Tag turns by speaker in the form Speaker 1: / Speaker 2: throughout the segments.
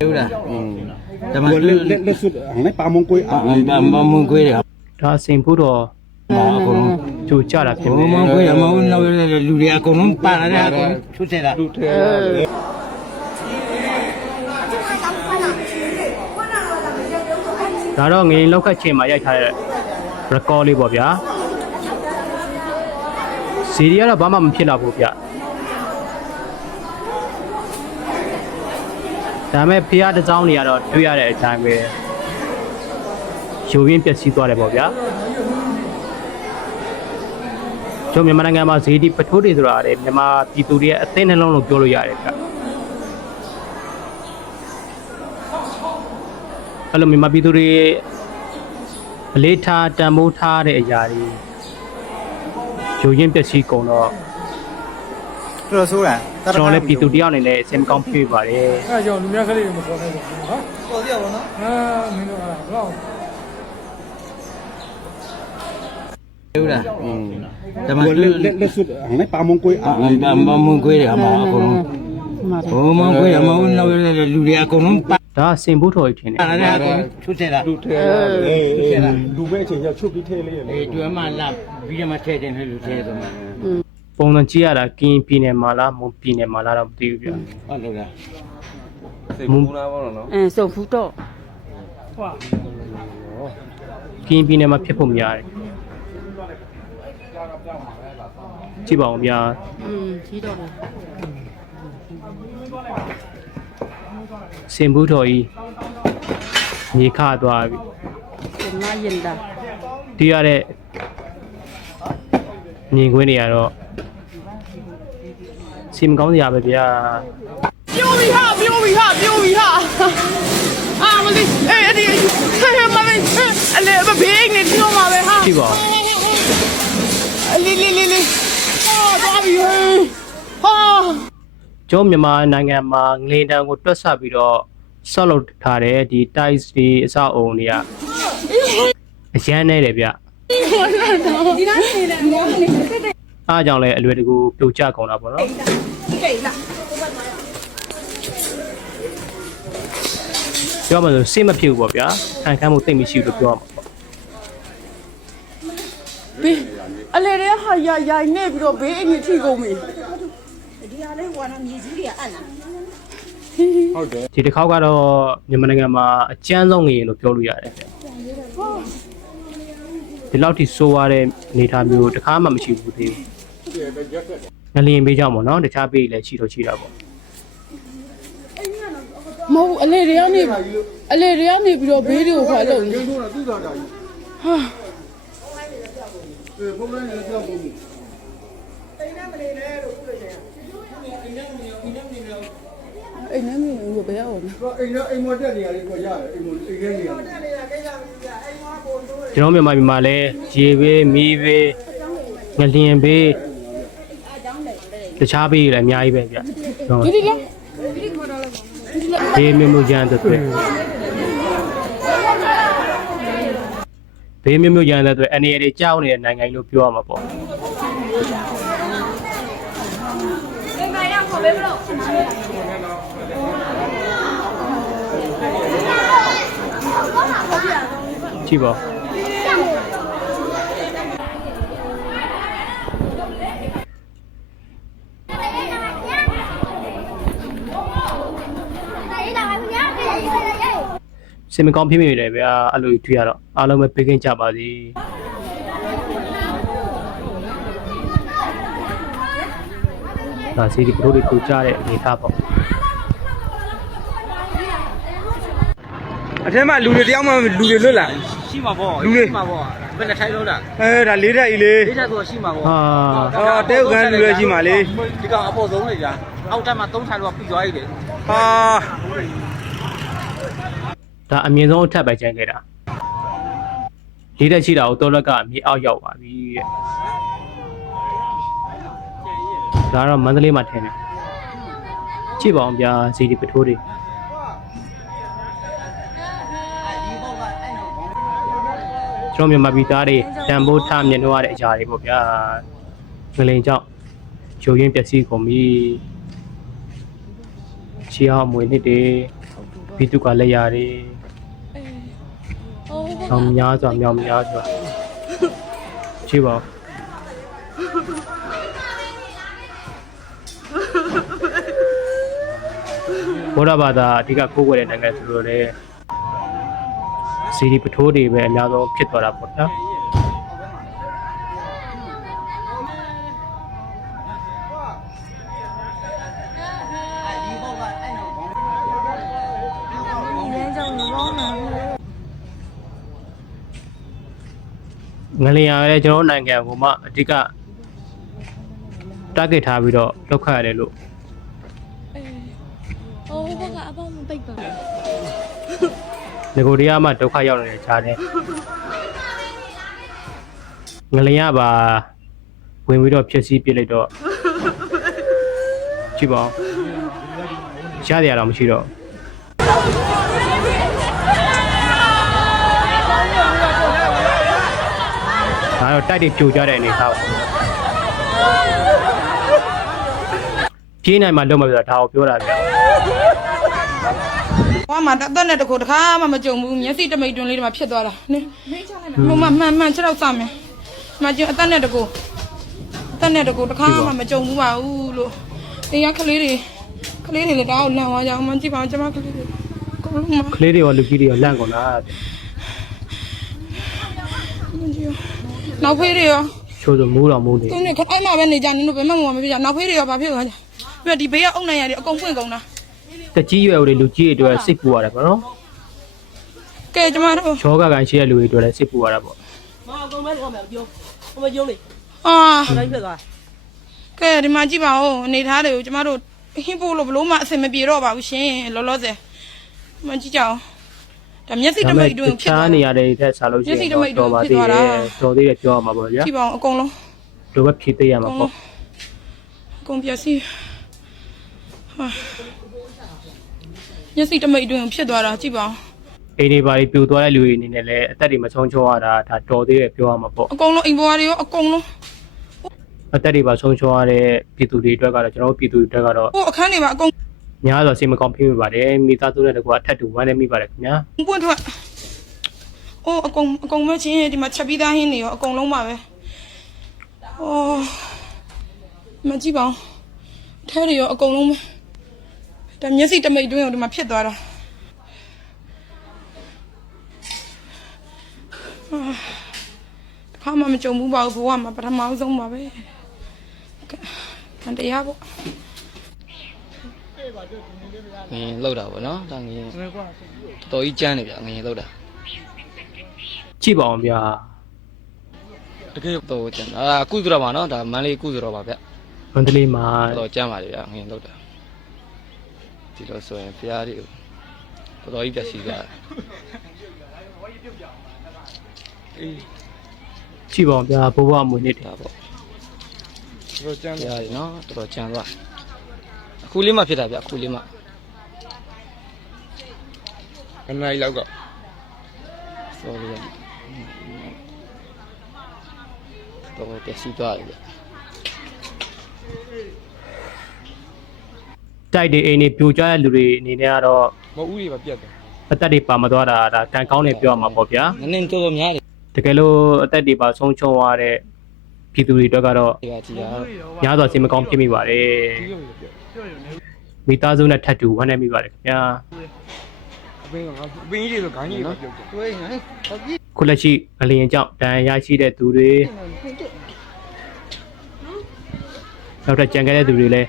Speaker 1: ဟုတ်လားဒါမှ
Speaker 2: လက်လက်လက်ဆွတ်ဟိုပါမုံကိုအာ
Speaker 1: မမုံကိုရ
Speaker 3: ဒါစင်ဖို့တော့
Speaker 1: မောင်အကုန်လုံး
Speaker 3: ကြိုကြတာဖြစ်
Speaker 1: နေ
Speaker 3: မောင်
Speaker 1: ကိုရမောင်နောက်ရတဲ့လူတွေအကုန်လုံးပါလာတဲ့အကုန်ထုထဲတာ
Speaker 2: ထုထဲ
Speaker 3: ဒါတော့ငရင်လောက်ခတ်ချိန်မှာရိုက်ထားတဲ့ record လေးပေါ့ဗျာစီရီကတော့ဘာမှမဖြစ်လာဘူးဗျာ ဒါမဲ့ဖះတစ်စောင်းတွေကတော့တွေ့ရတဲ့အတိုင်းပဲယူရင်းပျက်စီးသွားတယ်ပေါ့ဗျာကျွန်တော်မြန်မာနိုင်ငံမှာဇေဒီပထိုးတွေဆိုတာလေမြန်မာပြည်သူတွေရဲ့အသိနှလုံးလို့ပြောလို့ရတယ်ဗျအဲ့လိုမြန်မာပြည်သူတွေအလေးထားတန်ဖိုးထားတဲ့အရာတွေယူရင်းပျက်စီးကုန်တော့
Speaker 1: တော်တော်ဆိုးတာ
Speaker 3: ကျွန်တော်လည်းပြည်သူတယောက်အနေနဲ့စိတ်မကောင်းဖြစ်ပါတယ်
Speaker 4: အဲ့ဒါကြောင့်လူများကလေးတွေမခေါ်နိုင်ဘူးနော်
Speaker 1: ပေါ်ပြပါတော့
Speaker 4: အာမင်းတို့အားဘလောက်
Speaker 1: ဟုတ်လား
Speaker 2: อืม
Speaker 1: ဒါမှ
Speaker 2: လက်လက်ဆွတ်အနေပါမုံကွေးအာ
Speaker 1: မမုံကွေးတယ်အမေအကုန်လုံးဟိုမောင်ခွေအမောင်နောက်ရတဲ့လူတွေအကုန်လုံးပါ
Speaker 3: ဒါစင်ဖို့တော်ကြီးထင်တယ်
Speaker 1: အဲ့ဒါက
Speaker 2: ချွတ်တယ်လားလူထဲလူထဲလူပဲအချိန်ရောက်ချွတ်ပြီးထဲလေးရယ်
Speaker 1: အေးကျွမ်းမလာပြီးတော့မှထဲတယ်လို့လူထဲဆိုမှ
Speaker 3: ပုံစံကြည့်ရတာကင်းပြည်နယ်မှာလားမွန်ပြည်နယ်မှာလားတော့မသိဘူးဗျ
Speaker 1: ဟုတ်လို့လား
Speaker 3: မွန်
Speaker 5: အင်းစုံဖူးတော့
Speaker 3: ကင်းပြည်နယ်မှာဖြစ်ဖို့များတယ်ကြည့်ပါဦးဗျာ
Speaker 5: อืมကြီးတော့တယ်
Speaker 3: စင်ဘူးတော်ကြီးမြေခသွားပြီ
Speaker 5: ကျမရင်တာ
Speaker 3: တီးရတဲ့ မြင်ကွင်းတွေကတော့စင်မကောင်းစရာပဲဗျာ
Speaker 6: ပြိုးပြီဟာပြိုးပြီဟာပြိုးပြီဟာအာမလေးအေးအဲ့ဒီဟဲ့ဟဲ့မလေးအလေဘဘေးနေဒီလိုမှာပဲဟာ
Speaker 3: ကြည့်ပါဦး
Speaker 6: အလီလီလီလီဟာသွားပြီဟဲ့ဟာ
Speaker 3: ကျုံးမြန်မာနိုင်ငံမှာငလင်တန်ကိုတွက်ဆပြီးတော့ဆောက်လုပ်ထားတဲ့ဒီ tiles ဒီအဆောက်အုံတွေက အရန်နေတယ်ဗျ အားကြောင့်လည်းအလွယ်တကူပြိုကျကုန်တာပေါ့နော်ပြောမှဆိုစိတ်မဖြစ်ဘူးပေါ့ဗျာခံခမ်းမှုတိတ်မရှိဘူးလို့ပြောရမှာပေါ့
Speaker 6: ဘေးအလေရဲဟာရိုင်ရိုင်နေပြီးတော့ဘေးအင်းကြီးထိကုန်ပြီ
Speaker 2: ဟုတ်တယ်
Speaker 3: ဒီတစ်ခေါက်ကတော့မြန်မာနိုင်ငံမှာအကျန်းဆုံးငရင်လို့ပြောလို့ရတယ်ဗျ ဒီလောက်ထိဆိုးရတဲ့အနေအထားမျိုးတစ်ခါမှမရှိဘူးသေးဘူးငလျင်ပေးကြောင်းပေါ့နော်တခြားပေးလည်းရှိတော့ရှိတာပေါ့
Speaker 6: မဟုတ်ဘူးအလေရဲကနေအလေရဲကနေပြီးတော့ဘေးတွေကိုခွာလို့နေ အိမ်ထဲမှာဘယ်အောင်လဲ
Speaker 2: အိမ်တော့အိမ်မတက်နေရလေးကိုရတယ်အိမ်မအိမ်ထဲနေရတယ်
Speaker 3: ကျွန်တော်မြန်မာပြည်မှာလည်းရေဘေးမီးဘေးငလျင်ဘေးတခြားဘေးလည်းအများကြီးပဲဗျဟုတ်
Speaker 6: ဒီဒီလား
Speaker 3: ဘေးမျိုးမျိုးရန်တဲ့အတွက်ဘေးမျိုးမျိုးရန်တဲ့အတွက်အနေရည်ကြောက်နေတဲ့နိုင်ငံကြီးလို့ပြောရမှာပေါ့ကြ ည့်ပါစင်မကောင်းဖြစ်မိတယ်ဗျာအဲ့လိုတွေ့ရတော့အားလုံးပဲပေးကင်းကြပါစေဒါစီဒီပရိုတွေကိုကြားတဲ့အနေထားပေါ့
Speaker 7: အထက်မှာလူတွေတယောက်မှလူတွေလွတ်လာ
Speaker 1: ရှိမှာပေါ့
Speaker 7: လူတွေ
Speaker 1: ရှိမှာပေါ့ဘယ်နဲ့ထိုင်လို့လား
Speaker 7: အဲဒါလေးတက်ကြီးလေ
Speaker 1: ဒိဋ္ဌဆိုရှိမှာပေါ့
Speaker 3: ဟာ
Speaker 7: အော်တဲဥကန်လူတွေရှိမှလေ
Speaker 1: ဒီကောင်အပေါ်ဆုံးလေကြာအောက်တက်မှာသုံးထိုင်တော့ပြီးသွားပြီလေ
Speaker 7: ဟာ
Speaker 3: ဒါအမြင့်ဆုံးအထက်ပဲကျန်ခဲ့တာလေးတက်ရှိတာကိုတော်လက်ကမြေအောက်ရောက်ပါပြီတဲ့ဒါကတော့မန္တလေးမှာထင်တယ်ကြည့်ပါအောင်ဗျာစီဒီပထိုးတွေ ကျွန်တော်မြန်မာပြည်သားတွေတန်ဖိုးထားမြင်လို့ရတဲ့အရာတွေပေါ့ဗျာငလိန်ကြောင့်ဂျိုရင်းပျက်စီးကုန်ပြီချီအောင်မွေနှစ်တွေ
Speaker 5: ဟုတ်တူတော့
Speaker 3: ဘီတုကလက်ရတယ်။အောင်များစွာမြောင်များစွာကြည့်ပါဦးဘောရဘာသာအဓိကကိုးကွယ်တဲ့နိုင်ငံဆိုတော့လေ ဇီဒီပထိုးတွေပဲအများဆုံးဖြစ်သွားတာပေါ့နော်ငလျာလည်းကျွန်တော်နိုင်ငံကိုမှအဓိက target ထားပြီးတော့လောက်ခရတယ်လို့
Speaker 8: အော်ဘကအပေါင်းမပိတ်ပါဘူး
Speaker 3: ငကိုတရားမှဒုက္ခရောက်နေတဲ့ခြားတယ်ငလျင်ရပါဝင်ပြီးတော့ဖြည့်ဆည်းပြစ်လိုက်တော့ကြည့်ပါဦးရတယ်ရတော့မရှိတော့ဒါတော့တိုက်တွေပြိုကျတဲ့အနေထားပါပြေးနိုင်မှလုံးမပြတော့ဒါကိုပြောတာဗျာ။
Speaker 6: ဟောမှာတသက်နဲ့တကူတခါမှမကြုံဘူးမျက်စိတမိတ်တွင်လေးတွေမှာဖြစ်သွားတာ။နင်းမိတ်ချလိုက်မယ်။ဟိုမှာမှန်မှန်ခြေတော့စမယ်။မကြုံအသက်နဲ့တကူအသက်နဲ့တကူတခါမှမကြုံဘူးပါဘူးလို့။အင်းရကလေးတွေကလေးတွေလည်းကောင်းလန့်သွားကြအောင်မကြည့်ပါဘူးကျမကလေးတွေ။ကောင်းလုံးမ
Speaker 3: ကလေးတွေရောလူကြီးတွေရောလန့်ကုန်တာ
Speaker 6: ကြည့်။နောက်ဖေးတွေရော
Speaker 3: ချိုးဆိုမူးတော့မူးနေ
Speaker 6: သူနေခအဲ့မှာပဲနေကြနင်တို့ဘယ်မှမမပြကြနောက်ဖေးတွေရောဘာဖြစ်သွားကြ။ပြီးတော့ဒီဘေးကအုံနိုင်ရတယ်အကုန်ပွင့်ကုန်တာ
Speaker 3: တကြီးရွယ်တွေလူကြီးတွေအတွက်စိတ်ပူရတယ်ပေါ့နော်။
Speaker 6: ကဲကျမတို့
Speaker 3: ယောဂကန်ရှိတဲ့လူတွေအတွက်လည်းစိတ်ပူရတာပေါ့
Speaker 6: အာကဲဒီမှာကြည့်ပါဦးအနေထားတွေကိုကျမတို့ဟင်းဖို့လို့ဘလို့မှအဆင်မပြေတော့ပါဘူးရှင်လောလောဆယ်ဒီမှာကြည့်ကြအောင်ဒါမျက်စိတမိတ်အတွင်းဖြစ်
Speaker 3: ချား
Speaker 6: သွား
Speaker 3: နေ
Speaker 6: တာ
Speaker 3: ရတဲ့တက်စားလို့ရှိ
Speaker 6: မျက်စိ
Speaker 3: ရင်
Speaker 6: တမိတ်တွေ
Speaker 3: တော့ပါ
Speaker 6: ဖြစ်
Speaker 3: သေး
Speaker 6: သွား
Speaker 3: တ
Speaker 6: တာ
Speaker 3: ယ်တော်သေးတယ်ပြောရမှာပေါ့ဗျာ
Speaker 6: ကြည့်ပါအောင်အကုန်လုံး
Speaker 3: တို့ပဲဖြည့်သေးရမှာ
Speaker 6: အကုန်
Speaker 3: ပေါ့
Speaker 6: လုံးအကုန်ပြစီ ဟာမျက်စိတမိတ်အတွင်းဖြစ်သွားတာကြည့်ပါအောင်
Speaker 3: အိမ်တွေပါပြီးပြိုသွားတဲ့လူတွေအနေနဲ့လည်းအသက်တွေမချုံချုံရတာဒါတော်သေးတယ်ပြောရမှာပေါ့
Speaker 6: အကုန်လုံးအိမ်ပေါ်တွေရောအကုန်လုံး
Speaker 3: အသက်တွေပါချုံချုံရတဲ့ပြည်သူတွေအတွက်ကတော့ကျွန်တော်တို့ပြည်သူတွေအတွက်ကတော့
Speaker 6: ဟိုအခန်းတွေပါအကုန်
Speaker 3: များစွာစိတ်မကောင်းဖြစ်မိပါတယ်မိသားစုနဲ့တကွာအထက်တူဝမ်းနေမိပါတယ်ခင်ဗျာ
Speaker 6: ပွင့်ထွက်အိုးအကုန်အကုန်မချင်းဒီမှာချက်ပြီးသားဟင်းတွေရောအကုန်လုံးပါပဲအော်မကြည့်ပါဦးအထဲတွေရောအကုန်လုံးပဲ ဒါမျက်စိတမိတ်တွင်းကိုဒီမှာဖြစ်သွားတာအာတစ်ခါမှမကြုံဘူးပါဘူးဘဝမှာပထမဆုံးပါပဲကဲအန်တရားပေါ့
Speaker 9: ငရင်လောက်တာပေါ့နော်ဒါငရင်တော်ကြီးကျန်းနေဗျငရင်လောက်တာ
Speaker 3: ကြည့်ပါအောင်ဗျာ
Speaker 9: တကယ်တော့ကျန်းအာကုသတော့ပါနော်ဒါမန်းလေးကုသတော့ပါဗျ
Speaker 3: မန္တလေးမှာ
Speaker 9: တော်ကျန်းပါလေဗျငရင်လောက်တာ ဒီလိုဆိုရင်ဖျားလေးကိုတော်တော်ကြီးပြစီကြ
Speaker 3: ကြည့်ပါအောင်ဗျာဘိုးဘွားမွေနေတယ်
Speaker 9: တာပေါ့
Speaker 2: တော့ကျန်း
Speaker 9: ဖျားလေးနော်တော်တော်ကျန်းသွားအခုလေးမှဖြစ်တာဗျအခုလေးမှ
Speaker 2: အနိုင်လောက်က
Speaker 9: စောလေးရတော်ပြစီသွားတယ်ဗျ
Speaker 3: တိုက်တွေအိမ်တွေပြိုကျတဲ့လူတွေအနေနဲ့ကတော့
Speaker 2: မဦးတွေပါပြတ်တယ်
Speaker 3: အသက်တွေပါမသွားတာဒါကံကောင်းတယ်ပြောရမှာပေါ့ဗျာ
Speaker 9: နည်းနည်းတော်တော်များတယ်
Speaker 3: တကယ်လို့အသက်တွေပါဆုံးချုံသွားတဲ့ပြည်သူတွေအတွက်ကတော့
Speaker 9: ဒီကကြည်ရ
Speaker 3: များစွာစိတ်မကောင်းဖြစ်မိပါတယ်
Speaker 2: ဒီကပြတ်
Speaker 3: မိသားစုနဲ့ထပ်တူဝမ်းနေမိပါတယ်ခင်ဗျာ
Speaker 2: အပင်းကအပင်းကြီးတွေဆိုခေါင်းကြီးတွေပါပြုတ်တယ်တွေးနေ
Speaker 3: ခုလက်ရှိအလျင်ကြောင့်တန်ရရှိတဲ့သူတွေနောက်ထပ်ကြံခဲ့တဲ့သူတွေလည်း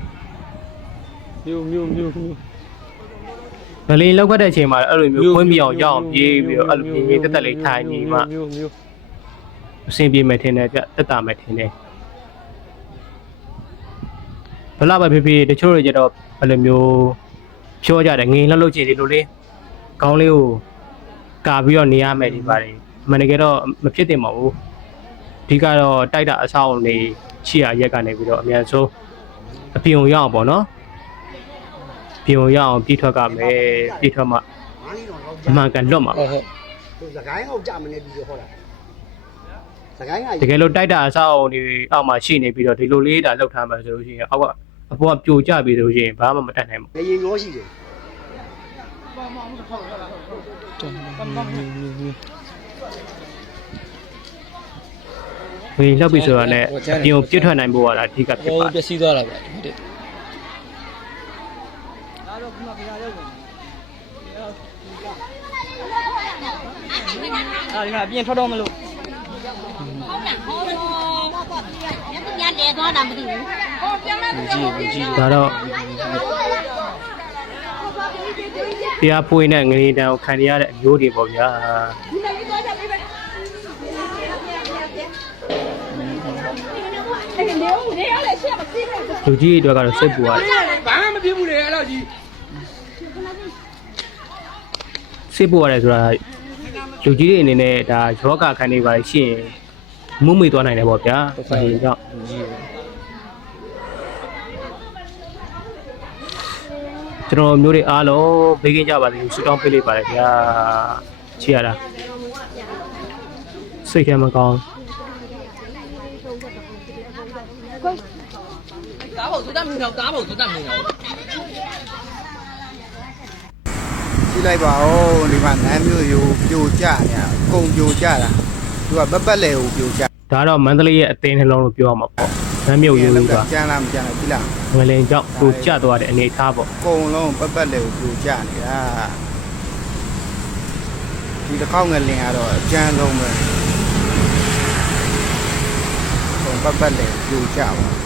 Speaker 2: မျိုးမျိုးမျိုးမျိုး
Speaker 3: ဗလင်းလောက်တဲ့အချိန်မှာအဲ့လိုမျိုးခွင့်ပြအောင်ရအောင်ပြေးပြီးတော့အဲ့လိုပြေးပြေးတက်တက်လေးထိုင်နေမှ
Speaker 2: မျိုးမျိုး
Speaker 3: အဆင်ပြေမယ်ထင်တယ်ပြတက်တာမယ်ထင်တယ်ဘလပဲဖြစ်ဖြစ်တချို့တွေကျတော့ဘယ်လိုမျိုးပြောကြတယ်ငင်းလှုပ်လှုပ်ချင်တယ်လို့လေခေါင်းလေးကိုကာပြီးတော့နေရမယ်ဒီပါတယ်မနတကယ်တော့မဖြစ်တင်ပါဘူးအဓိကတော့တိုက်တာအဆောက်အုံတွေချီရရက်ကနေပြီးတော့အများဆုံးအပြုံရအောင်ပေါ့နော် ပြင်ကိုရအောင်ပြည့်ထွက်ကမယ်ပြည့်ထွက်မှအမှန်ကန်လွတ်မှာ
Speaker 1: ဟုတ်ဟုတ်
Speaker 10: စကိုင်းအောင်ကြမနေပြီဟောတာစကိုင်းက
Speaker 3: တကယ်လို့တိုက်တာအဆောက်အုံတွေအောက်မှာရှိနေပြီးတော့ဒီလိုလေးဒါလောက်ထားမှဆိုလို့ရှိရင်အောက်ကအပေါ်ကပြိုကျပြီးဆိုလို့ရှိရင်ဘာမှမတတ်နိုင်ဘူး
Speaker 10: ငရင်ရောရှိတယ်
Speaker 3: ဝင်လောက်ပြီဆိုတော့လည်းအပြင်ကိုပြစ်ထွက်နိုင်ဖို့ကဒါအဓိကဖြစ်
Speaker 1: ဟို
Speaker 3: ပါ
Speaker 1: ပျက်စီးသွားတာ ဗျဟုတ်တယ်
Speaker 5: အာဒီမှာအပြင်ထွက်တော့မလို့
Speaker 8: ညတဲသွားတာမသိဘူး
Speaker 3: ဒါတော့တရားပွေးနဲ့ငရေတံကိုခံရတဲ့အမျိုးတွေပေါ့ဗျာလူကြီးတွေအတွက်ကတော့စိတ်ပူရတယ်
Speaker 7: ဘာမှမဖြစ်ဘူးလေအဲ့တော့ကြီး
Speaker 3: စိတ်ပူရတယ်ဆိုတာလူကြီးတွေအနေနဲ့ဒါယောဂခံနေပါရှိရင်မုံမေ့သွားနိုင်တယ်ပေါ့ဗျာအဲဒီကြောင့်ကျွန်တော်မျိုးတွေအားလုံးဘေးကင်းကြပါစေလို့ဆုတောင်းပေးလိုက်ပါတယ်ဗျာချစ်ရတာစိတ်ထဲမကောင်း
Speaker 10: ကြည့်လိုက်ပါဦးဒီမှာနမ်းမျိုးရိုးပြိုကျနေတာကုံပြိုကျတာသူကပတ်ပတ်လေကိုပြိုကျ
Speaker 3: ဒါတော့မန္တလေးရဲ့အသင်းနှလုံးလို့ပြောရမှာပေါ့။နမ်းမြုပ်ရိုးရိုးက
Speaker 10: ကျန်းလားမကျန်းလားကြည့်လား
Speaker 3: ငလင်ကြောင့်ကိုကျသွားတဲ့အနေအထားပေါ့
Speaker 10: ကုံလုံးပတ်ပတ်လေကိုပြိုကျနေတာဒီတစ်ခေါက်ငလင်ကတော့အကျန်းဆုံးပဲကုံပတ်ပတ်လေကိုပြိုကျပါ